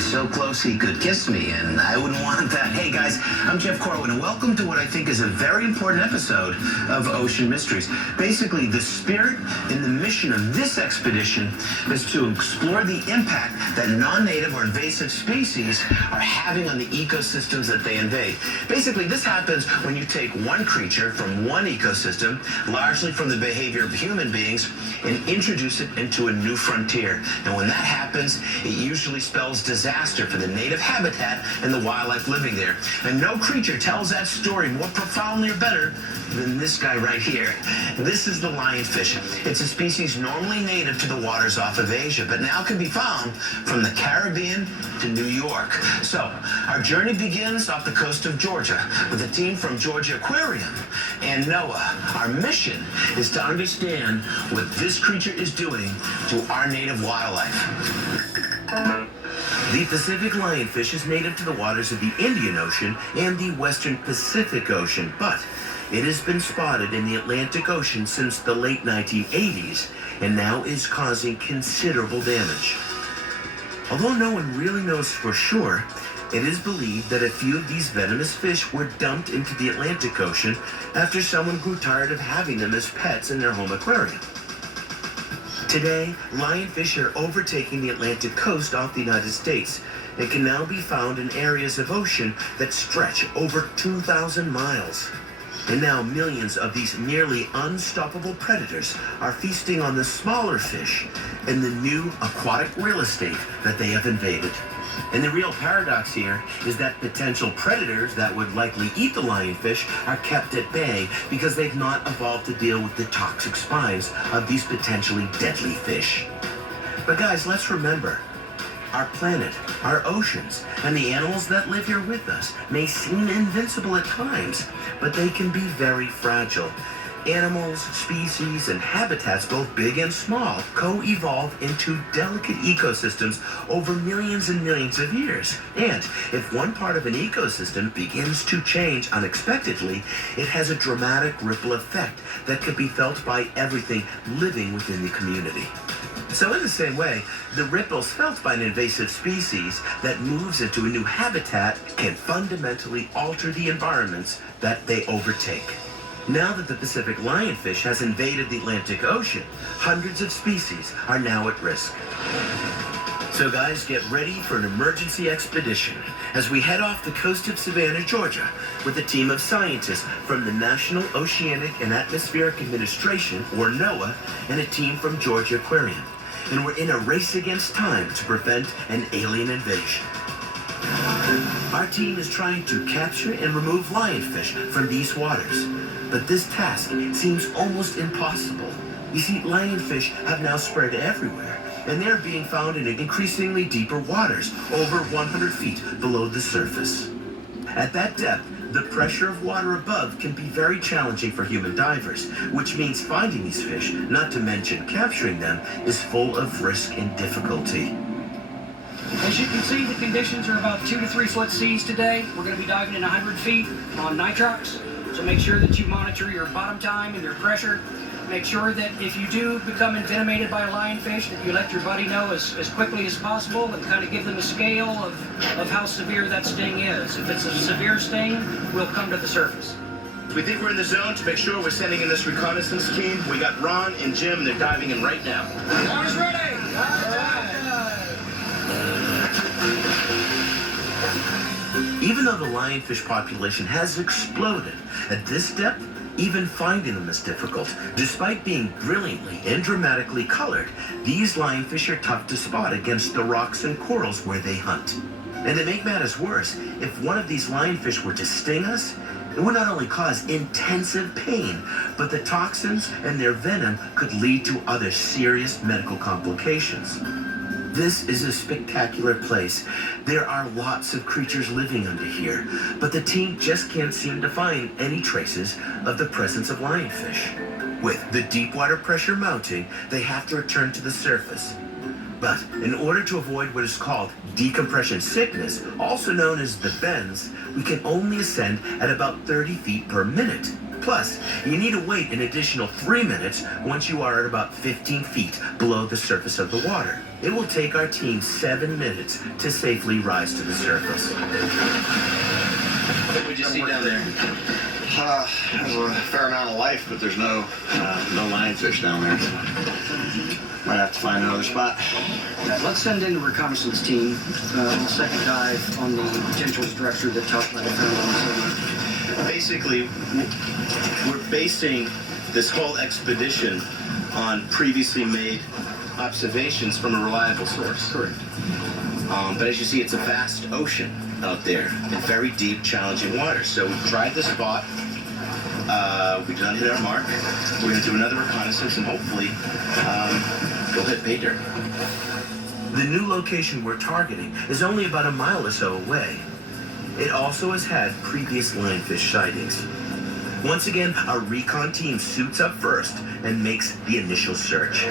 He's so close he could kiss me, and I wouldn't want that. Hey guys, I'm Jeff Corwin, and welcome to what I think is a very important episode of Ocean Mysteries. Basically, the spirit and the mission of this expedition is to explore the impact that non-native or invasive species are having on the ecosystems that they invade. Basically, this happens when you take one creature from one ecosystem, largely from the behavior of human beings, and introduce it into a new frontier. And when that happens, it usually spells disaster for the native habitat and the wildlife living there. And no creature tells that story more profoundly or better than this guy right here. This is the lionfish. It's a species normally native to the waters off of Asia, but now can be found from the Caribbean to New York. So our journey begins off the coast of Georgia with a team from Georgia Aquarium and NOAA. Our mission is to understand what this creature is doing to our native wildlife. The Pacific lionfish is native to the waters of the Indian Ocean and the Western Pacific Ocean, but it has been spotted in the Atlantic Ocean since the late 1980s and now is causing considerable damage. Although no one really knows for sure, it is believed that a few of these venomous fish were dumped into the Atlantic Ocean after someone grew tired of having them as pets in their home aquarium. Today, lionfish are overtaking the Atlantic coast off the United States and can now be found in areas of ocean that stretch over 2,000 miles. And now millions of these nearly unstoppable predators are feasting on the smaller fish and the new aquatic real estate that they have invaded. And the real paradox here is that potential predators that would likely eat the lionfish are kept at bay because they've not evolved to deal with the toxic spines of these potentially deadly fish. But guys, let's remember, our planet, our oceans, and the animals that live here with us may seem invincible at times, but they can be very fragile. Animals, species, and habitats, both big and small, co-evolve into delicate ecosystems over millions and millions of years. And if one part of an ecosystem begins to change unexpectedly, it has a dramatic ripple effect that can be felt by everything living within the community. So in the same way, the ripples felt by an invasive species that moves into a new habitat can fundamentally alter the environments that they overtake. Now that the Pacific lionfish has invaded the Atlantic Ocean, hundreds of species are now at risk. So guys, get ready for an emergency expedition as we head off the coast of Savannah, Georgia, with a team of scientists from the National Oceanic and Atmospheric Administration, or NOAA, and a team from Georgia Aquarium. And we're in a race against time to prevent an alien invasion. Our team is trying to capture and remove lionfish from these waters, but this task seems almost impossible. You see, lionfish have now spread everywhere, and they're being found in increasingly deeper waters, over 100 feet below the surface. At that depth, the pressure of water above can be very challenging for human divers, which means finding these fish, not to mention capturing them, is full of risk and difficulty. As you can see, the conditions are about 2 to 3 foot seas today. We're going to be diving in 100 feet on nitrox. So make sure that you monitor your bottom time and your pressure. Make sure that if you do become envenomated by a lionfish, that you let your buddy know as quickly as possible and kind of give them a scale of how severe that sting is. If it's a severe sting, we'll come to the surface. We think we're in the zone. To make sure we're sending in this reconnaissance team. We got Ron and Jim, and they're diving in right now. Ron's ready! Even though the lionfish population has exploded, at this depth, even finding them is difficult. Despite being brilliantly and dramatically colored, these lionfish are tough to spot against the rocks and corals where they hunt. And to make matters worse, if one of these lionfish were to sting us, it would not only cause intensive pain, but the toxins and their venom could lead to other serious medical complications. This is a spectacular place. There are lots of creatures living under here, but the team just can't seem to find any traces of the presence of lionfish. With the deep water pressure mounting, they have to return to the surface. But in order to avoid what is called decompression sickness, also known as the bends, we can only ascend at about 30 feet per minute. Plus, you need to wait an additional 3 minutes once you are at about 15 feet below the surface of the water. It will take our team 7 minutes to safely rise to the surface. What would you see down there? There's a fair amount of life, but there's no lionfish down there. Might have to find another spot. Let's send in the reconnaissance team on the second dive on the potential structure that Top might have found on the Basically, we're basing this whole expedition on previously made observations from a reliable source. Correct. But as you see, it's a vast ocean out there in very deep, challenging waters. So we tried the spot. We did not hit our mark. We're going to do another reconnaissance and hopefully go hit pay dirt. The new location we're targeting is only about a mile or so away. It also has had previous lionfish sightings. Once again, our recon team suits up first and makes the initial search.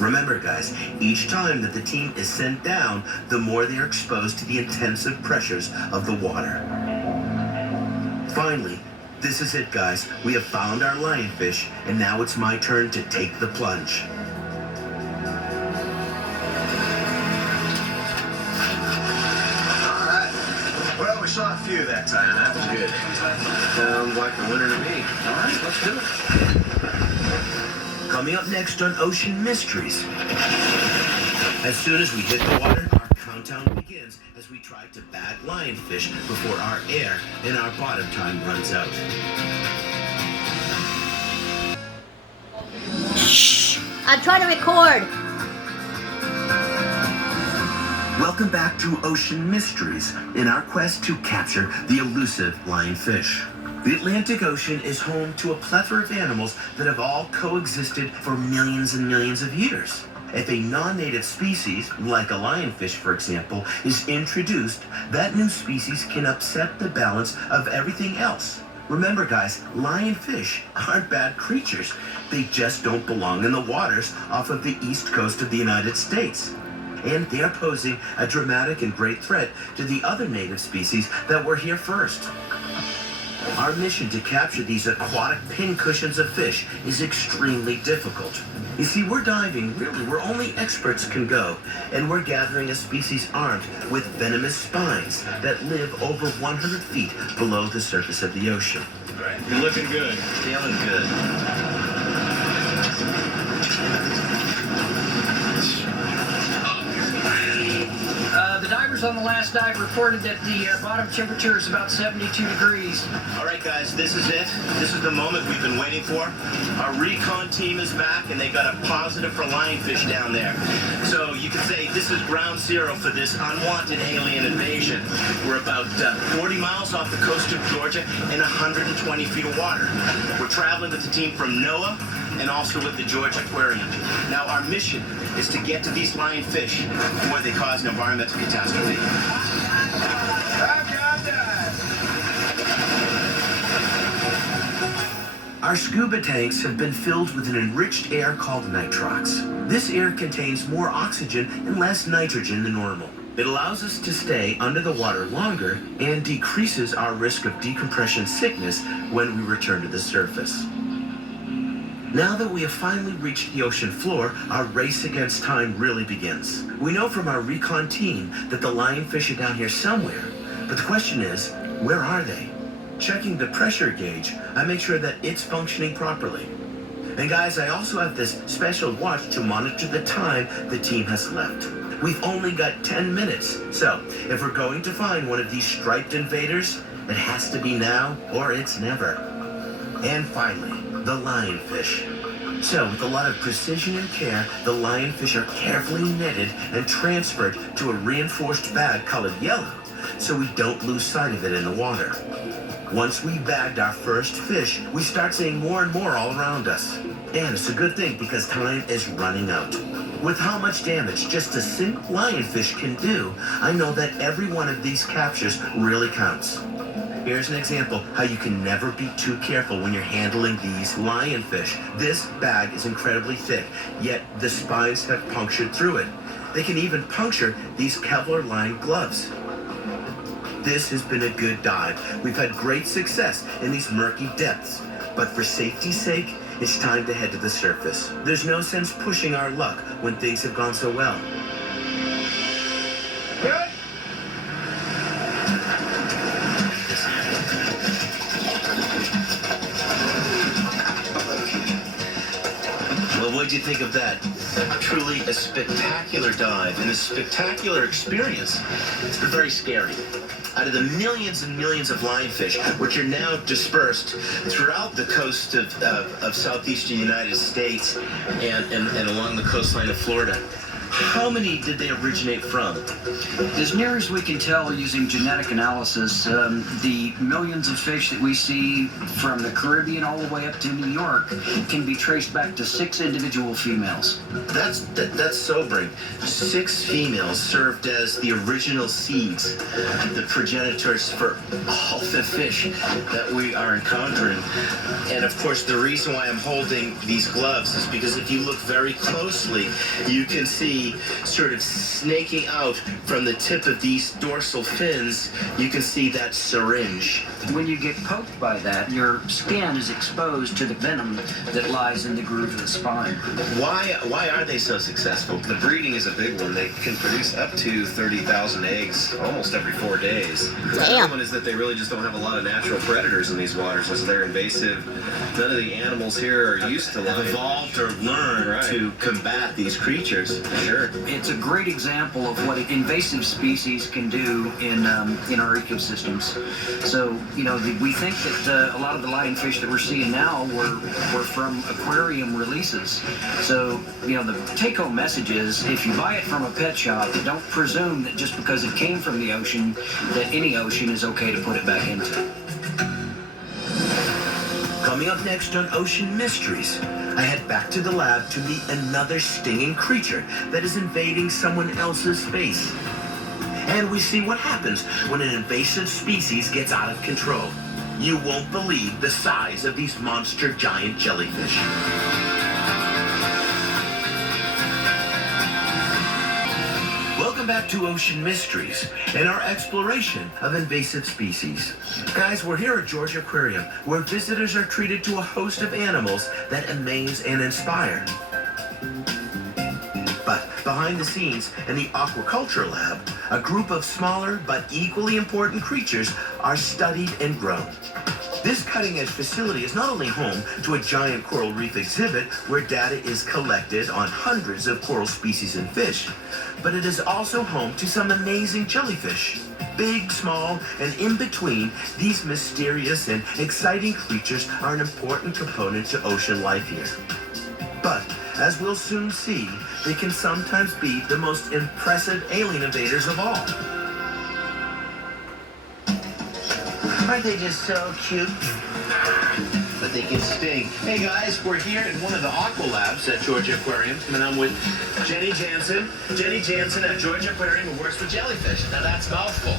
Remember, guys, each time that the team is sent down, the more they are exposed to the intensive pressures of the water. Finally, this is it, guys. We have found our lionfish, and now it's my turn to take the plunge. All right. Well, we saw a few that time. That was good. Sounds like a winner to me. All right, let's do it. Coming up next on Ocean Mysteries. As soon as we hit the water, our countdown begins as we try to bag lionfish before our air and our bottom time runs out. I'm trying to record. Welcome back to Ocean Mysteries in our quest to capture the elusive lionfish. The Atlantic Ocean is home to a plethora of animals that have all coexisted for millions and millions of years. If a non-native species, like a lionfish for example, is introduced, that new species can upset the balance of everything else. Remember, guys, lionfish aren't bad creatures. They just don't belong in the waters off of the east coast of the United States. And they are posing a dramatic and great threat to the other native species that were here first. Our mission to capture these aquatic pincushions of fish is extremely difficult. You see, we're diving really where only experts can go, and we're gathering a species armed with venomous spines that live over 100 feet below the surface of the ocean. You're looking good. Feeling good. The divers on the last dive reported that the bottom temperature is about 72 degrees. All right, guys, this is it. This is the moment we've been waiting for. Our recon team is back, and they got a positive for lionfish down there. So you could say this is ground zero for this unwanted alien invasion. We're about 40 miles off the coast of Georgia in 120 feet of water. We're traveling with the team from NOAA and also with the Georgia Aquarium. Now, our mission is to get to these lionfish before they cause an environmental catastrophe. Our scuba tanks have been filled with an enriched air called nitrox. This air contains more oxygen and less nitrogen than normal. It allows us to stay under the water longer and decreases our risk of decompression sickness when we return to the surface. Now that we have finally reached the ocean floor, our race against time really begins. We know from our recon team that the lionfish are down here somewhere, but the question is, where are they? Checking the pressure gauge, I make sure that it's functioning properly. And guys, I also have this special watch to monitor the time the team has left. We've only got 10 minutes, so if we're going to find one of these striped invaders, it has to be now or it's never. And finally, the lionfish. So, with a lot of precision and care, the lionfish are carefully netted and transferred to a reinforced bag colored yellow, so we don't lose sight of it in the water. Once we bagged our first fish, we start seeing more and more all around us. And it's a good thing because time is running out. With how much damage just a single lionfish can do, I know that every one of these captures really counts. Here's an example how you can never be too careful when you're handling these lionfish. This bag is incredibly thick, yet the spines have punctured through it. They can even puncture these Kevlar-lined gloves. This has been a good dive. We've had great success in these murky depths, but for safety's sake, it's time to head to the surface. There's no sense pushing our luck when things have gone so well. Good. Well, what'd you think of that? Truly a spectacular dive and a spectacular experience. It's very scary. Out of the millions and millions of lionfish, which are now dispersed throughout the coast of southeastern United States and along the coastline of Florida, how many did they originate from? As near as we can tell using genetic analysis, the millions of fish that we see from the Caribbean all the way up to New York can be traced back to 6 individual females. That's sobering. 6 females served as the original seeds, the progenitors for all the fish that we are encountering. And of course, the reason why I'm holding these gloves is because if you look very closely, you can see sort of snaking out from the tip of these dorsal fins, you can see that syringe. When you get poked by that, your skin is exposed to the venom that lies in the groove of the spine. Why are they so successful? The breeding is a big one. They can produce up to 30,000 eggs almost every 4 days. The other one is that they really just don't have a lot of natural predators in these waters, as they're invasive. None of the animals here are used to Have life. evolved or learned Right. to combat these creatures. Sure. It's a great example of what invasive species can do in our ecosystems. So, we think that a lot of the lionfish that we're seeing now were from aquarium releases. So, the take-home message is, if you buy it from a pet shop, don't presume that just because it came from the ocean, that any ocean is okay to put it back into. Coming up next on Ocean Mysteries, I head back to the lab to meet another stinging creature that is invading someone else's space. And we see what happens when an invasive species gets out of control. You won't believe the size of these monster giant jellyfish. Welcome back to Ocean Mysteries and our exploration of invasive species. Guys, we're here at Georgia Aquarium, where visitors are treated to a host of animals that amaze and inspire. But behind the scenes in the aquaculture lab, a group of smaller but equally important creatures are studied and grown. This cutting-edge facility is not only home to a giant coral reef exhibit where data is collected on hundreds of coral species and fish, but it is also home to some amazing jellyfish. Big, small, and in between, these mysterious and exciting creatures are an important component to ocean life here. But, as we'll soon see, they can sometimes be the most impressive alien invaders of all. Aren't they just so cute? But they can sting. Hey guys, we're here in one of the aqua labs at Georgia Aquarium, and I'm with Jenny Jansen. Jenny Jansen at Georgia Aquarium, who works with jellyfish. Now that's a mouthful.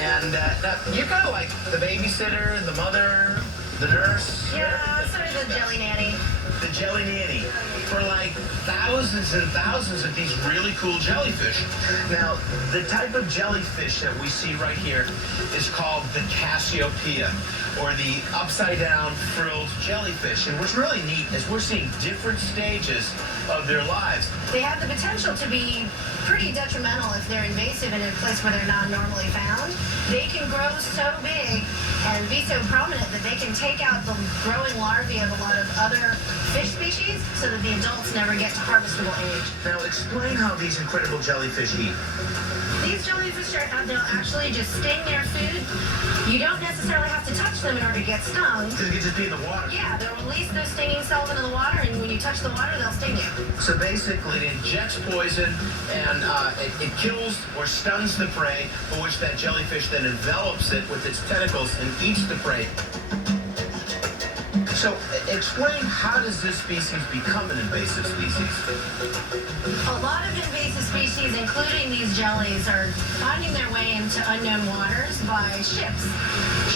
And now, you're kind of like the babysitter, the mother, the nurse. Yeah, sort of the jelly nanny. The jelly nanny for like thousands and thousands of these really cool jellyfish. Now, the type of jellyfish that we see right here is called the Cassiopeia, or the upside-down frilled jellyfish. And what's really neat is we're seeing different stages of their lives. They have the potential to be pretty detrimental if they're invasive in a place where they're not normally found. They can grow so big and be so prominent that they can take out the growing larvae of a lot of other fish species so that the adults never get to harvestable age. Now, explain how these incredible jellyfish eat. These jellyfish they'll actually just sting their food. You don't necessarily have to touch them in order to get stung. They can just be in the water. Yeah, they'll release those stinging cells into the water, and when you touch the water, they'll sting you. So basically, it injects poison and it kills or stuns the prey, for which that jellyfish then envelops it with its tentacles and eats the prey. So, explain, how does this species become an invasive species? A lot of invasive species, including these jellies, are finding their way into unknown waters by ships.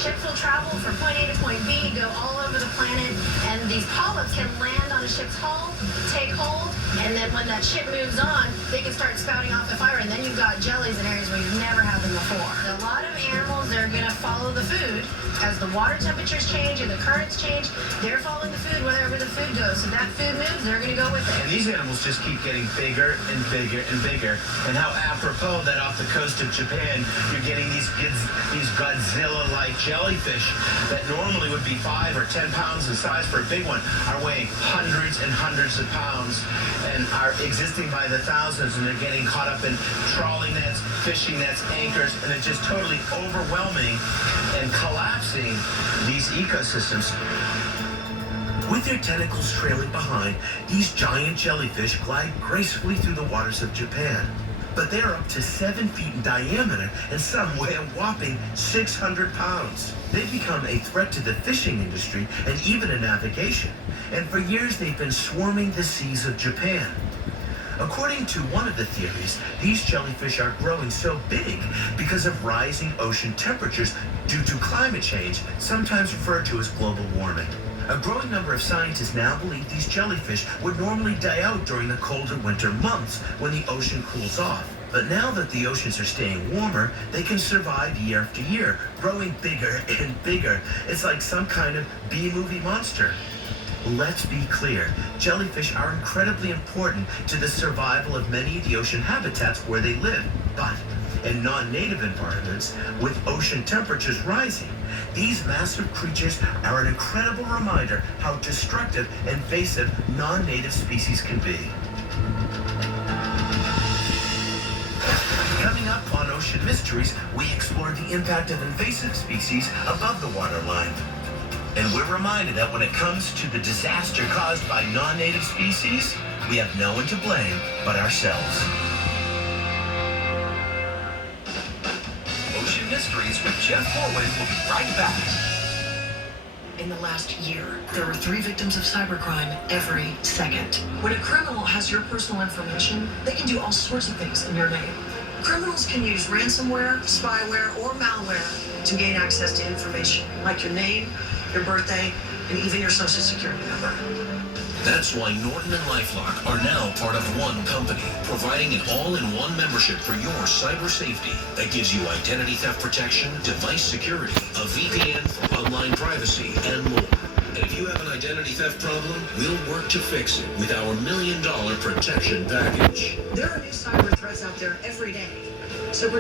Ships will travel from point A to point B, go all over the planet, and these polyps can land on a ship's hull, take hold, and then when that ship moves on, they can start spouting off the fire, and then you've got jellies in areas where you've never had them before. A lot of animals, they're going to follow the food. As the water temperatures change and the currents change, they're following the food wherever the food goes. So that food moves, they're going to go with it. And these animals just keep getting bigger and bigger and bigger. And how apropos that off the coast of Japan, you're getting these Godzilla-like jellyfish that normally would be 5 or 10 pounds in size for a big one, are weighing hundreds and hundreds of pounds and are existing by the thousands, and they're getting caught up in trawling nets, fishing nets, anchors, and it's just totally overwhelming and collapsing these ecosystems. With their tentacles trailing behind, these giant jellyfish glide gracefully through the waters of Japan. But they are up to 7 feet in diameter, and some weigh a whopping 600 pounds. They've become a threat to the fishing industry and even in navigation. And for years, they've been swarming the seas of Japan. According to one of the theories, these jellyfish are growing so big because of rising ocean temperatures due to climate change, sometimes referred to as global warming. A growing number of scientists now believe these jellyfish would normally die out during the colder winter months when the ocean cools off. But now that the oceans are staying warmer, they can survive year after year, growing bigger and bigger. It's like some kind of B-movie monster. Let's be clear, jellyfish are incredibly important to the survival of many of the ocean habitats where they live. But in non-native environments, with ocean temperatures rising, these massive creatures are an incredible reminder how destructive and invasive non-native species can be. Coming up on Ocean Mysteries, we explore the impact of invasive species above the waterline. And we're reminded that when it comes to the disaster caused by non-native species, we have no one to blame but ourselves. Ocean Mysteries with Jeff Corwin will be right back. In the last year, there are 3 victims of cybercrime every second. When a criminal has your personal information, they can do all sorts of things in your name. Criminals can use ransomware, spyware, or malware to gain access to information like your name, your birthday, and even your social security number. That's why Norton and LifeLock are now part of one company, providing an all-in-one membership for your cyber safety that gives you identity theft protection, device security, a VPN for online privacy, and more. And if you have an identity theft problem, we'll work to fix it with our $1 million protection package. There are new cyber threats out there every day. So protect